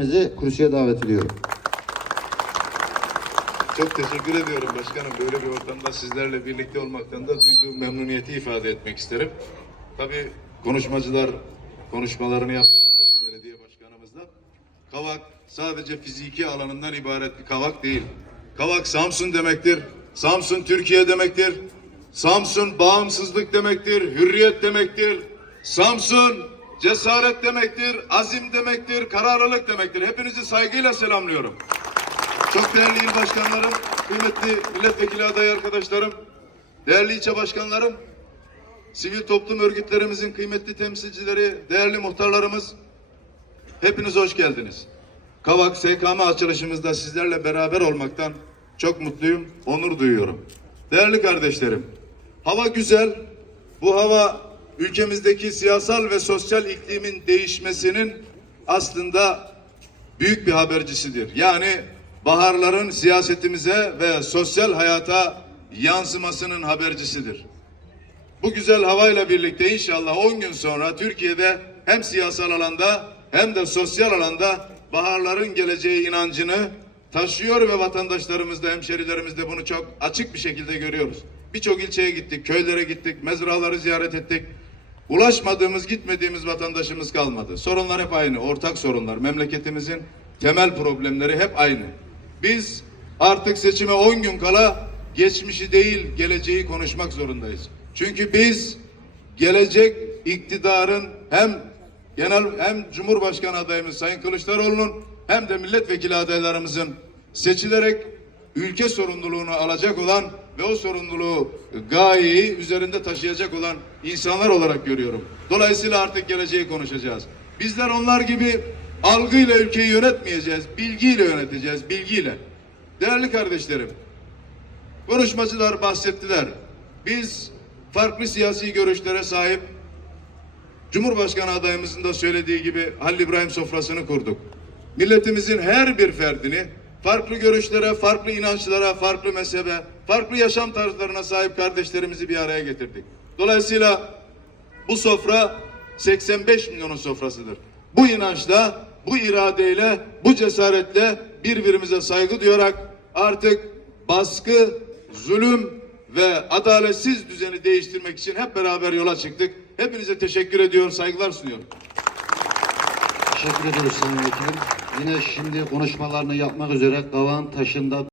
Bizi kürsüye davet ediyorum. Çok teşekkür ediyorum başkanım. Böyle bir ortamda sizlerle birlikte olmaktan da duyduğum memnuniyeti ifade etmek isterim. Tabii konuşmacılar konuşmalarını yaptı kıymetli belediye başkanımızla. Kavak sadece fiziki alanından ibaret bir kavak değil. Kavak Samsun demektir. Samsun Türkiye demektir. Samsun bağımsızlık demektir, hürriyet demektir. Samsun cesaret demektir, azim demektir, kararlılık demektir. Hepinizi saygıyla selamlıyorum. Çok değerli il başkanlarım, kıymetli milletvekili aday arkadaşlarım, değerli ilçe başkanlarım, sivil toplum örgütlerimizin kıymetli temsilcileri, değerli muhtarlarımız, hepiniz hoş geldiniz. Kavak SKM açılışımızda sizlerle beraber olmaktan çok mutluyum, onur duyuyorum. Değerli kardeşlerim, hava güzel, bu hava ülkemizdeki siyasal ve sosyal iklimin değişmesinin aslında büyük bir habercisidir. Yani baharların siyasetimize ve sosyal hayata yansımasının habercisidir. Bu güzel havayla birlikte inşallah 10 gün sonra Türkiye'de hem siyasal alanda hem de sosyal alanda baharların geleceği inancını taşıyor ve vatandaşlarımız da hemşerilerimiz de bunu çok açık bir şekilde görüyoruz. Birçok ilçeye gittik, köylere gittik, mezraları ziyaret ettik. Ulaşmadığımız, gitmediğimiz vatandaşımız kalmadı. Sorunlar hep aynı, ortak sorunlar. Memleketimizin temel problemleri hep aynı. Biz artık seçime 10 gün kala geçmişi değil, geleceği konuşmak zorundayız. Çünkü biz gelecek iktidarın hem genel hem Cumhurbaşkanı adayımız Sayın Kılıçdaroğlu'nun hem de milletvekili adaylarımızın seçilerek ülke sorumluluğunu alacak olan ve o sorumluluğu gayeyi üzerinde taşıyacak olan insanlar olarak görüyorum. Dolayısıyla artık geleceği konuşacağız. Bizler onlar gibi algıyla ülkeyi yönetmeyeceğiz, bilgiyle yöneteceğiz, bilgiyle. Değerli kardeşlerim, konuşmacılar bahsettiler. Biz farklı siyasi görüşlere sahip Cumhurbaşkanı adayımızın da söylediği gibi Halil İbrahim sofrasını kurduk. Milletimizin her bir ferdini farklı görüşlere, farklı inançlara, farklı mezhebe, farklı yaşam tarzlarına sahip kardeşlerimizi bir araya getirdik. Dolayısıyla bu sofra 85 milyonun sofrasıdır. Bu inançla, bu iradeyle, bu cesaretle birbirimize saygı duyarak artık baskı, zulüm ve adaletsiz düzeni değiştirmek için hep beraber yola çıktık. Hepinize teşekkür ediyor, saygılar sunuyorum. Teşekkür ediyoruz Sayın Vekilim. Yine şimdi konuşmalarını yapmak üzere Kavağın taşında